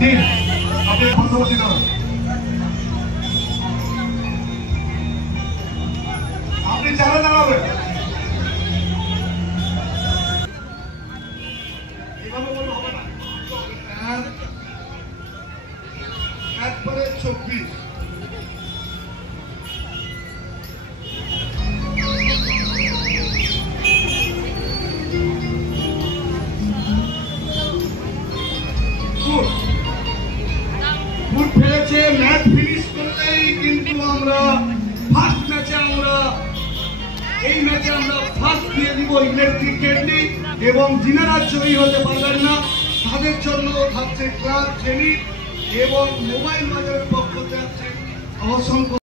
দিন আপনি পাশাপাশি দাঁড়ান। আপনি চালে দাঁড়াবেন, এভাবে বলে হবে না। একবারে 24 ফুট ফেলেছে। ম্যাচ ফিনিশ করলেই কিন্তু আমরা ফার্স্ট ম্যাচে এই ম্যাচে আমরা ফার্স্ট দিয়ে দিব ইলেকট্রিক কেটলি, এবং যিনারা জয়ী হতে পারবেন না তাদের জন্য থাকছে ক্লাব শ্রেণী এবং মোবাইল বাজারের পক্ষ থেকে অসংখ্য